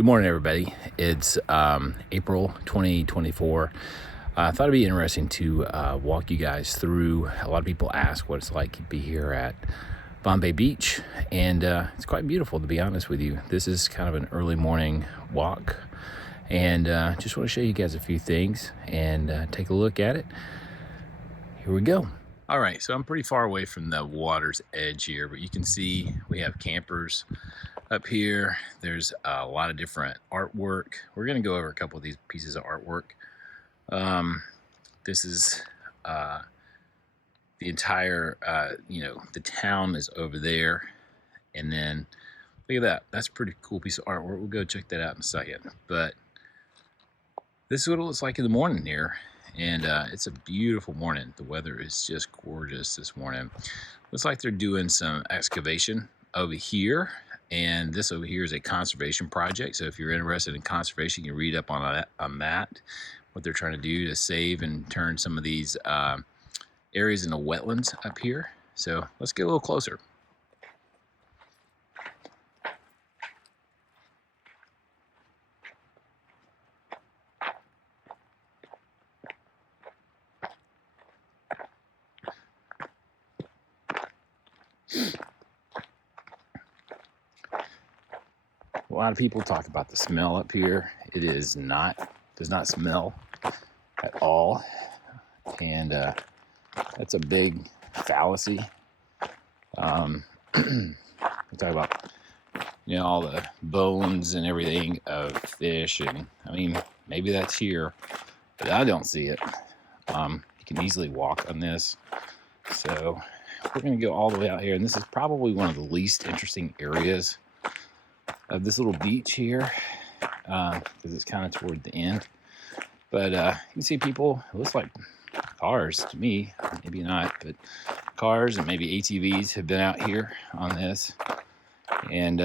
Good morning, everybody. It's April 2024. I thought it'd be interesting to walk you guys through. A lot of people ask what it's like to be here at Bombay Beach, and it's quite beautiful, to be honest with you. This is kind of an early morning walk, and just want to show you guys a few things and take a look at it. Here we go. All right, so I'm pretty far away from the water's edge here, but you can see we have campers up here. There's a lot of different artwork. We're going to go over a couple of these pieces of artwork. This is the entire, the town is over there. And then look at that. That's a pretty cool piece of artwork. We'll go check that out in a second. But this is what it looks like in the morning here. And it's a beautiful morning. The weather is just gorgeous this morning. Looks like they're doing some excavation over here. And this over here is a conservation project. So if you're interested in conservation, you can read up on that, what they're trying to do to save and turn some of these areas into wetlands up here. So let's get a little closer. A lot of people talk about the smell up here. It does not smell at all. And that's a big fallacy. We talk about, all the bones and everything of fish. And I mean, maybe that's here, but I don't see it. You can easily walk on this. So we're going to go all the way out here. And this is probably one of the least interesting areas of this little beach here, because it's kind of toward the end. But you can see people, it looks like cars to me, maybe not, but cars and maybe ATVs have been out here on this. And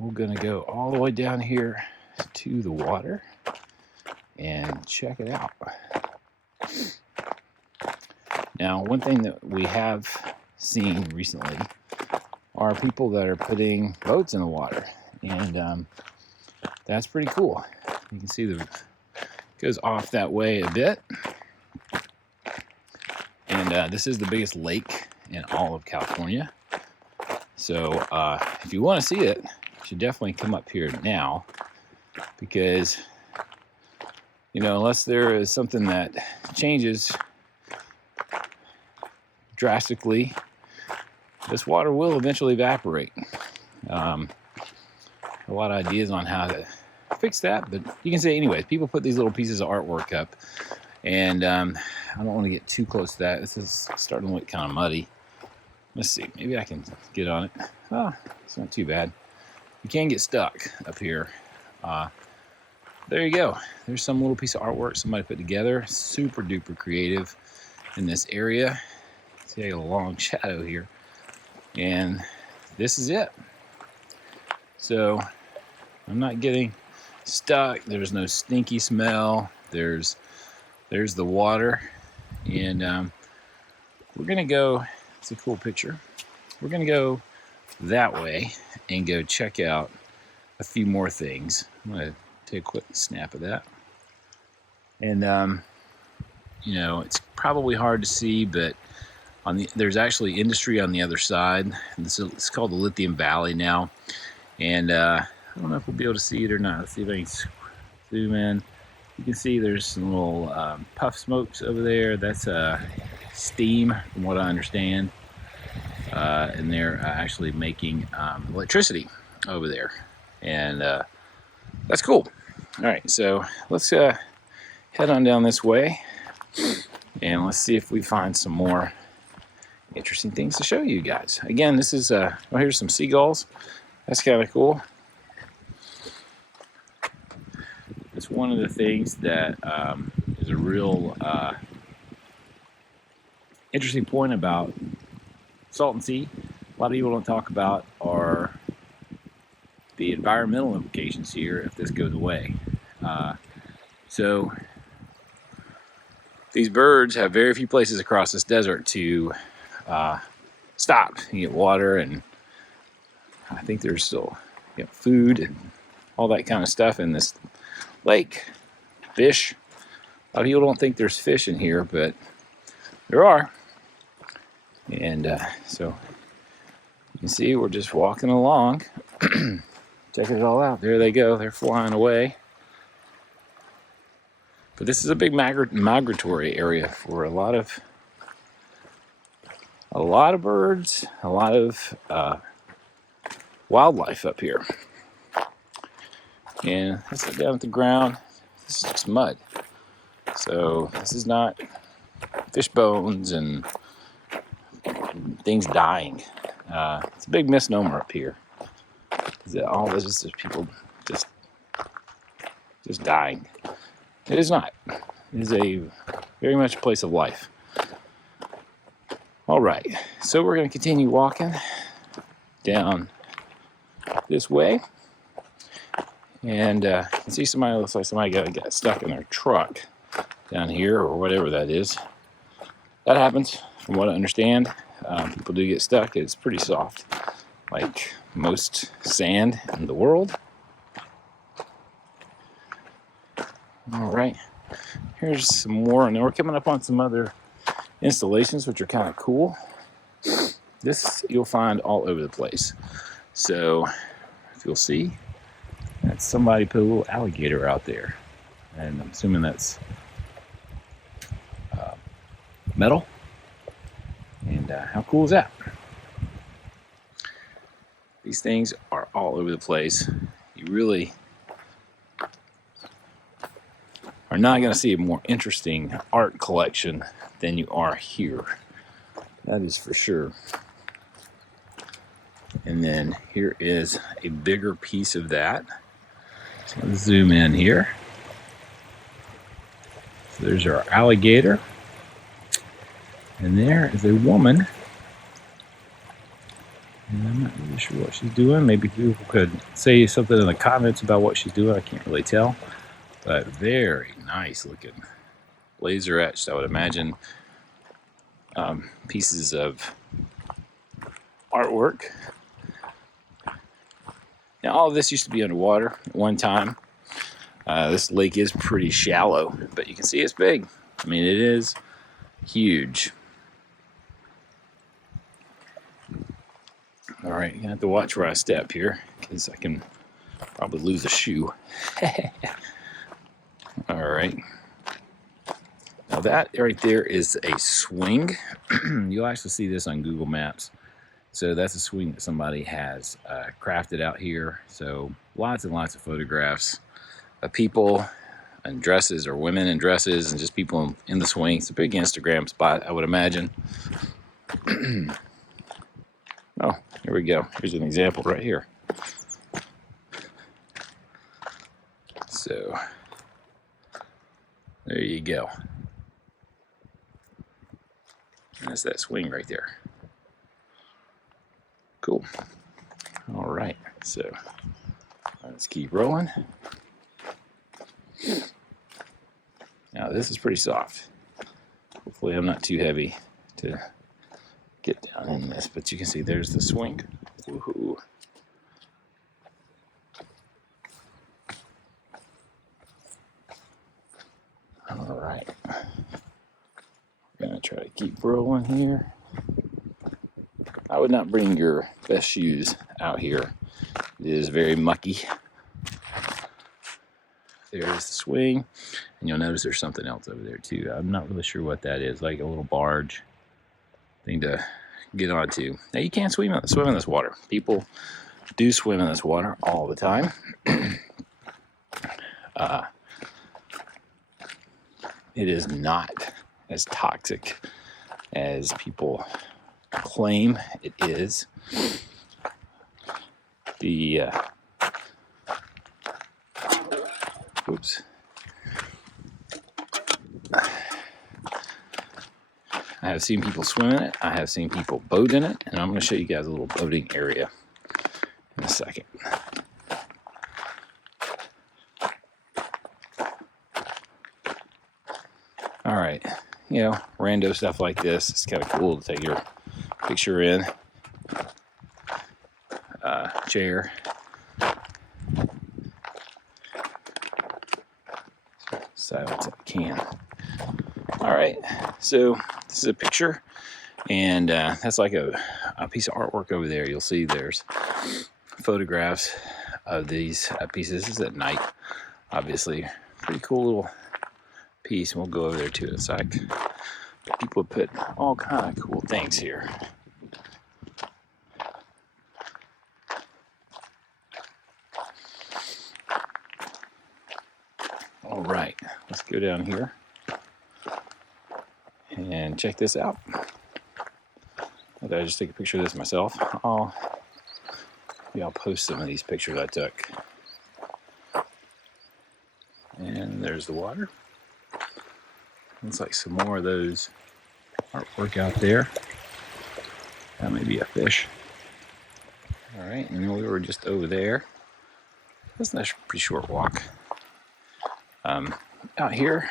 we're gonna go all the way down here to the water and check it out. Now, one thing that we have seen recently are people that are putting boats in the water, and that's pretty cool. You can see it goes off that way a bit, and this is the biggest lake in all of California. So if you want to see it, you should definitely come up here now, because unless there is something that changes drastically, this water will eventually evaporate. A lot of ideas on how to fix that, but you can see anyways, people put these little pieces of artwork up, and I don't want to get too close to that. This is starting to look kind of muddy. Let's see, maybe I can get on it. Oh, it's not too bad. You can get stuck up here. There you go. There's some little piece of artwork somebody put together. Super duper creative in this area. See, I got a long shadow here. And this is it. So I'm not getting stuck. There's no stinky smell. There's the water. And we're going to go, it's a cool picture. We're going to go that way and go check out a few more things. I'm going to take a quick snap of that. And, it's probably hard to see, but there's actually industry on the other side. It's called the Lithium Valley now, and I don't know if we'll be able to see it or not. Let's see if I can zoom in. You can see there's some little puff smokes over there. That's steam, from what I understand, and they're actually making electricity over there, and that's cool. All right, so let's head on down this way, and let's see if we find some more interesting things to show you guys. Again, this is here's some seagulls. That's kind of cool. It's one of the things that is a real interesting point about Salton Sea. A lot of people don't talk about are the environmental implications here if this goes away. So these birds have very few places across this desert to stop and get water, and I think there's still food and all that kind of stuff in this lake. Fish. A lot of people don't think there's fish in here, but there are. And so you can see we're just walking along, checking it all out. There they go. They're flying away. But this is a big migratory area for a lot of birds, a lot of wildlife up here. And let's look down at the ground. This is just mud. So this is not fish bones and things dying. It's a big misnomer up here. All this is just people just dying. It is not. It is a very much a place of life. All right, so we're going to continue walking down this way. And you can see somebody, looks like somebody got stuck in their truck down here, or whatever that is. That happens, from what I understand. People do get stuck. It's pretty soft, like most sand in the world. All right, here's some more, and then we're coming up on some other installations which are kind of cool. This you'll find all over the place. So if you'll see, that's somebody put a little alligator out there, and I'm assuming that's metal. And how cool is that? These things are all over the place. You really are not going to see a more interesting art collection than you are here. That is for sure. And then here is a bigger piece of that. So let's zoom in here. So there's our alligator. And there is a woman. And I'm not really sure what she's doing. Maybe people could say something in the comments about what she's doing. I can't really tell. But very nice looking. Laser etched, I would imagine. Pieces of artwork. Now, all of this used to be underwater at one time. This lake is pretty shallow, but you can see it's big. I mean, it is huge. All right, you're gonna have to watch where I step here, because I can probably lose a shoe. All right. Now that right there is a swing. You'll actually see this on Google Maps. So that's a swing that somebody has crafted out here. So lots and lots of photographs of people in dresses, or women in dresses, and just people in the swing. It's a big Instagram spot, I would imagine. Oh, here we go. Here's an example right here. So there you go. And that's that swing right there. Cool. All right, so let's keep rolling. Now this is pretty soft. Hopefully I'm not too heavy to get down in this, but you can see there's the swing. Woohoo. All right. We're gonna try to keep rolling here. I would not bring your best shoes out here. It is very mucky. There's the swing, and you'll notice there's something else over there too. I'm not really sure what that is, like a little barge thing to get onto. Now you can't swim in this water. People do swim in this water all the time. It is not as toxic as people claim it is. The oops. I have seen people swim in it. I have seen people boat in it, and I'm going to show you guys a little boating area in a second. All right, you know, rando stuff like this. It's kind of cool to take your picture in. Chair. silence I can. All right, so this is a picture, and that's like a piece of artwork over there. You'll see there's photographs of these pieces. This is at night, obviously. Pretty cool little piece, and we'll go over there too in a sec. People have put all kind of cool things here. All right, let's go down here and check this out. I thought I'd just take a picture of this myself. I'll post some of these pictures I took. And there's the water. Looks like some more of those artwork out there. That may be a fish. All right, and we were just over there. That's a pretty short walk. Out here,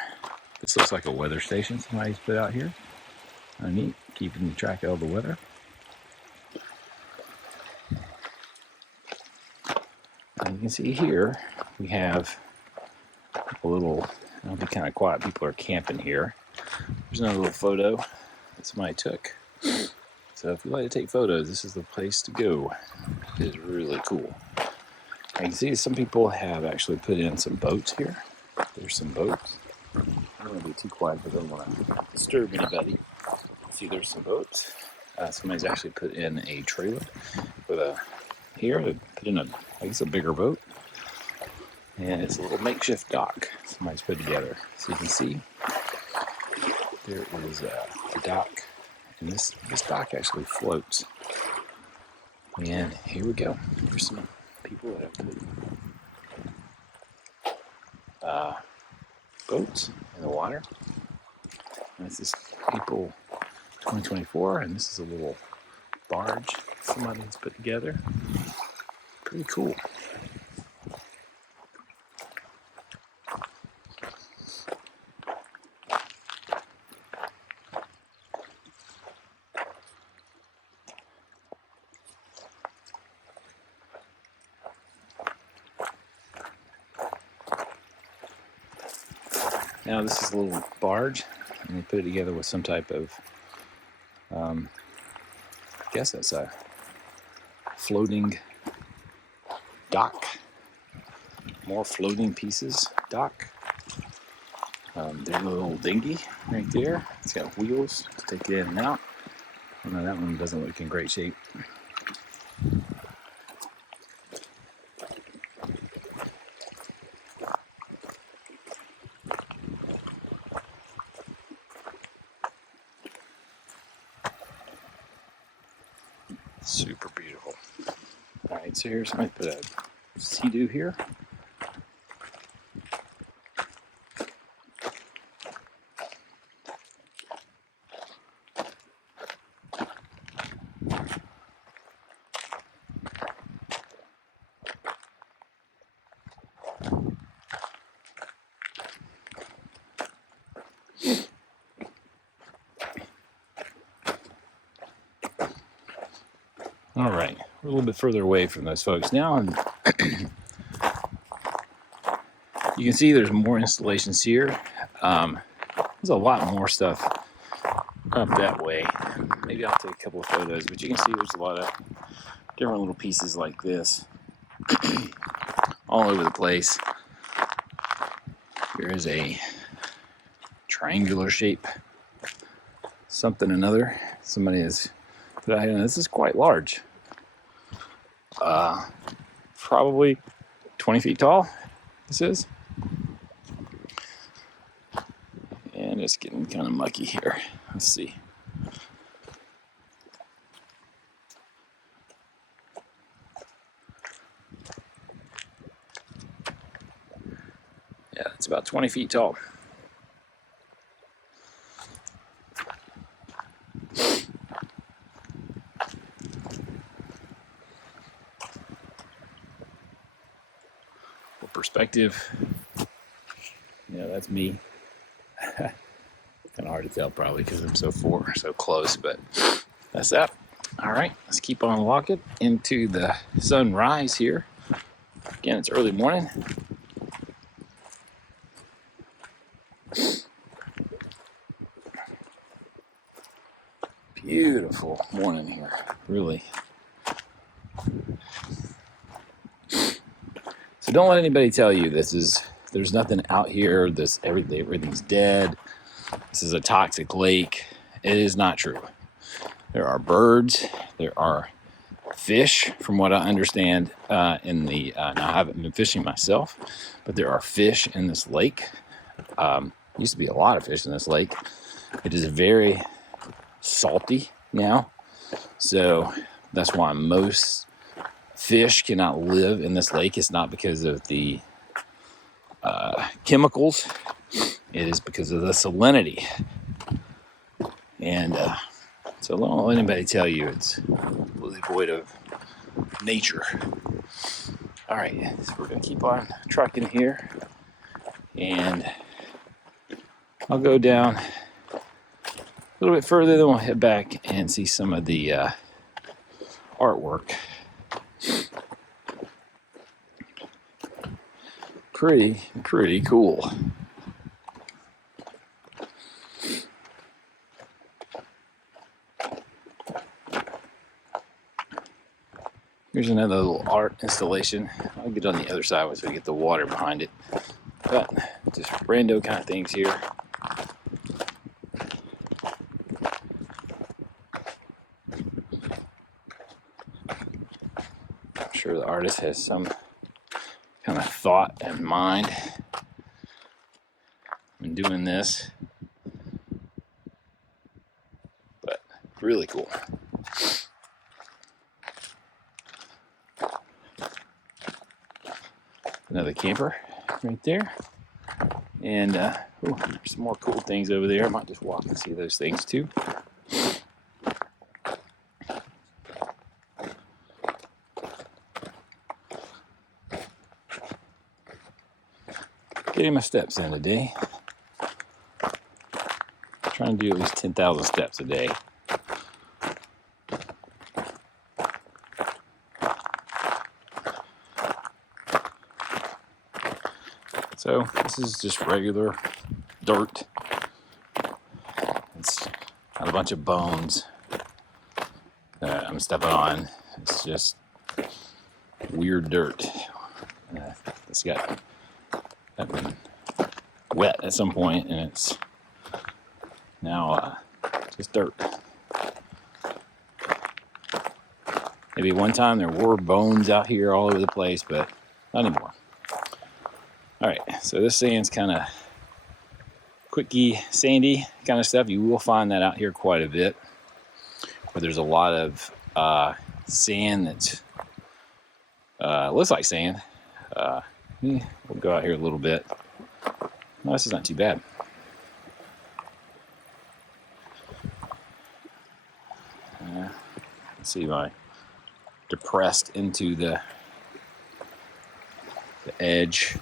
this looks like a weather station somebody's put out here. Neat, keeping track of all the weather. And you can see here, we have a little, it'll be kind of quiet, people are camping here. There's another little photo that somebody took. So if you like to take photos, this is the place to go. It is really cool. I can see some people have actually put in some boats here. There's some boats. I don't want to be too quiet because I don't want to disturb anybody. See, there's some boats. Somebody's actually put in a trailer with here to put in I guess a bigger boat. And it's a little makeshift dock somebody's put together. So you can see there is a dock. And this dock actually floats. And here we go. There's some people that have put boats in the water. And this is April 2024, and this is a little barge somebody's put together. Pretty cool. Now this is a little barge, and they put it together with some type of, I guess that's a floating dock. More floating pieces dock. There's a little dinghy right there. It's got wheels to take it in and out. Oh, no, that one doesn't look in great shape. Super beautiful. All right, so here's somebody put a sea-doo here. All right, we're a little bit further away from those folks now, and you can see there's more installations here. There's a lot more stuff up that way. Maybe I'll take a couple of photos, but you can see there's a lot of different little pieces like this all over the place. There is a triangular shape, something or another. Somebody has put out here, and this is quite large. Probably 20 feet tall, this is. And it's getting kind of mucky here. Let's see. Yeah, it's about 20 feet tall. For perspective, yeah, that's me. Kind of hard to tell probably because I'm so close, but that's that. All right, let's keep on walking into the sunrise here. Again, it's early morning. Beautiful morning here, really. So don't let anybody tell you there's nothing out here, everything's dead, this is a toxic lake. It is not true. There are birds, there are fish, from what I understand, now I haven't been fishing myself, but there are fish in this lake. Used to be a lot of fish in this lake. It is very salty now, so that's why most fish cannot live in this lake. It's not because of the chemicals, it is because of the salinity. And so don't let anybody tell you it's completely void of nature. All right, so we're gonna keep on trucking here, and I'll go down a little bit further, then we'll head back and see some of the artwork. Pretty cool. Here's another little art installation. I'll get on the other side once we get the water behind it. But just rando kind of things here. I'm sure the artist has some kind of thought in mind when doing this. But really cool. Another camper right there. And there's some more cool things over there. I might just walk and see those things too. Getting my steps in today. Trying to do at least 10,000 steps a day. So this is just regular dirt. It's not a bunch of bones that I'm stepping on. It's just weird dirt. It's got been wet at some point, and it's now just dirt. Maybe one time there were bones out here all over the place, but not anymore. All right, so this sand's kind of quickie, sandy kind of stuff. You will find that out here quite a bit, where there's a lot of sand that looks like sand. We'll go out here a little bit. No, this is not too bad. Let's see if I depressed into the edge.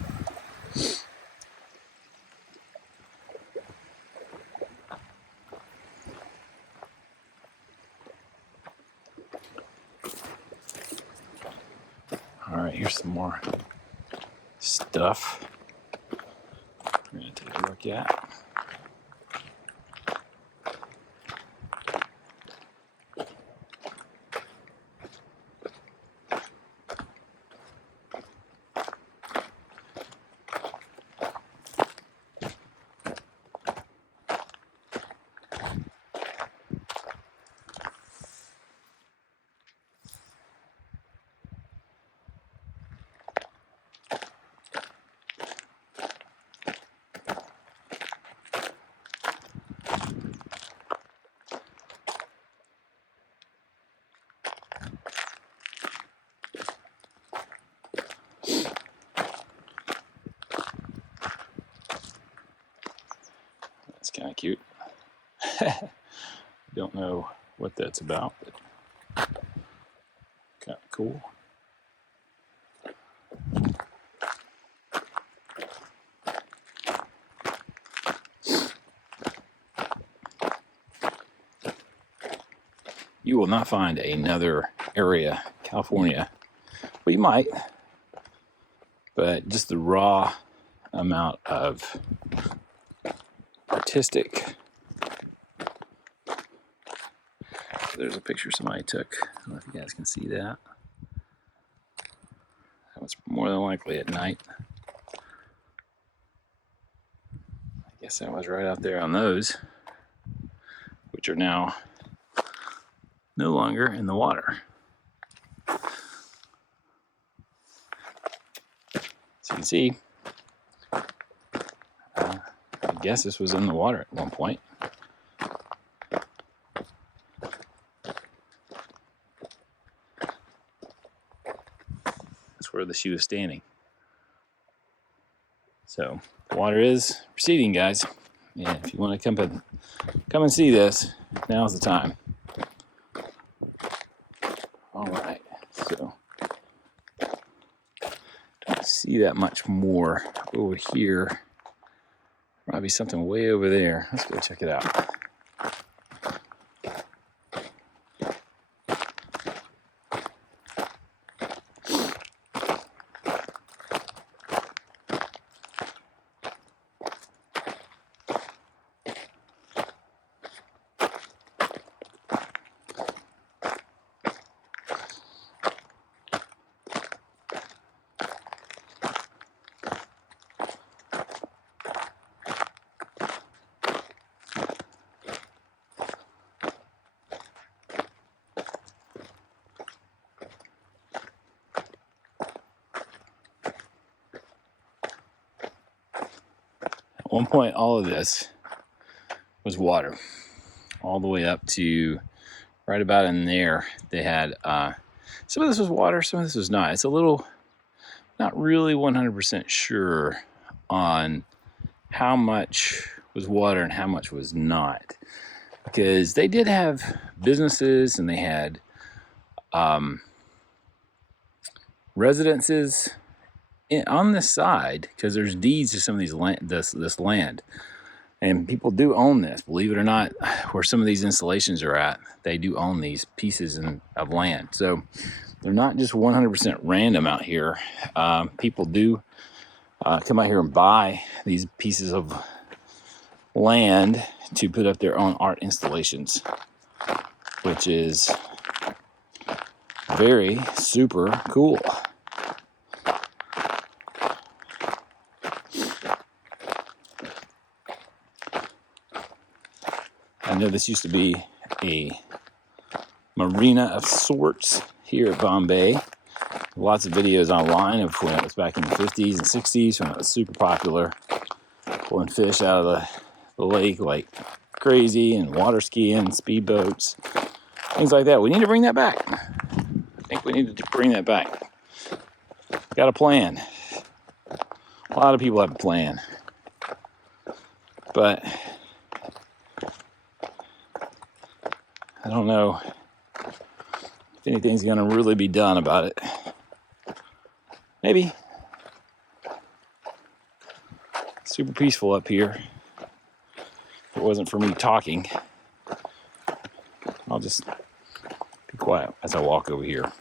All right, here's some more stuff we're going to take a look at. That's kind of cute. Don't know what that's about, but kind of cool. You will not find another area, California. Well, you might, but just the raw amount of artistic. There's a picture somebody took. I don't know if you guys can see that. That was more than likely at night. I guess that was right out there on those, which are now no longer in the water. So you can see, I guess this was in the water at one point. That's where the shoe is standing. So the water is receding, guys. And if you want to come and see this, now's the time. All right, so don't see that much more over here. Might be something way over there. Let's go check it out. At one point, all of this was water, all the way up to right about in there. They had some of this was water, some of this was not. It's a little, not really 100% sure on how much was water and how much was not, because they did have businesses and they had residences on this side, because there's deeds to some of these this land, and people do own this. Believe it or not, where some of these installations are at, they do own these pieces of land. So they're not just 100% random out here. People do come out here and buy these pieces of land to put up their own art installations, which is very super cool. I know this used to be a marina of sorts here at Bombay. Lots of videos online of when it was back in the 50s and 60s, when it was super popular, pulling fish out of the lake like crazy, and water skiing, speedboats, things like that. We need to bring that back. I think we need to bring that back. Got a plan. A lot of people have a plan. But I don't know if anything's going to really be done about it. Maybe. Super peaceful up here. If it wasn't for me talking, I'll just be quiet as I walk over here.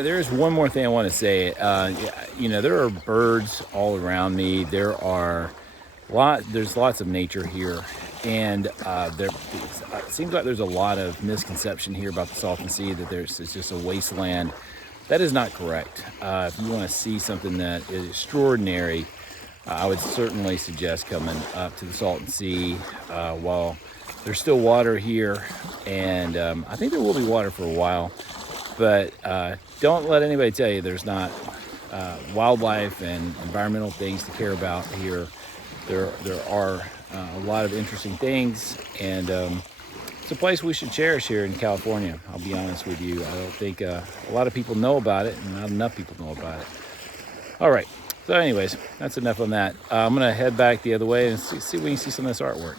There is one more thing I want to say. You know, there are birds all around me. There's lots of nature here, and it seems like there's a lot of misconception here about the Salton Sea, that it's just a wasteland. That is not correct. If you want to see something that is extraordinary, I would certainly suggest coming up to the Salton Sea while there's still water here, and I think there will be water for a while. But don't let anybody tell you there's not wildlife and environmental things to care about here. There are a lot of interesting things, and it's a place we should cherish here in California. I'll be honest with you. I don't think a lot of people know about it, and not enough people know about it. All right. So anyways, that's enough on that. I'm going to head back the other way and see if we can see some of this artwork.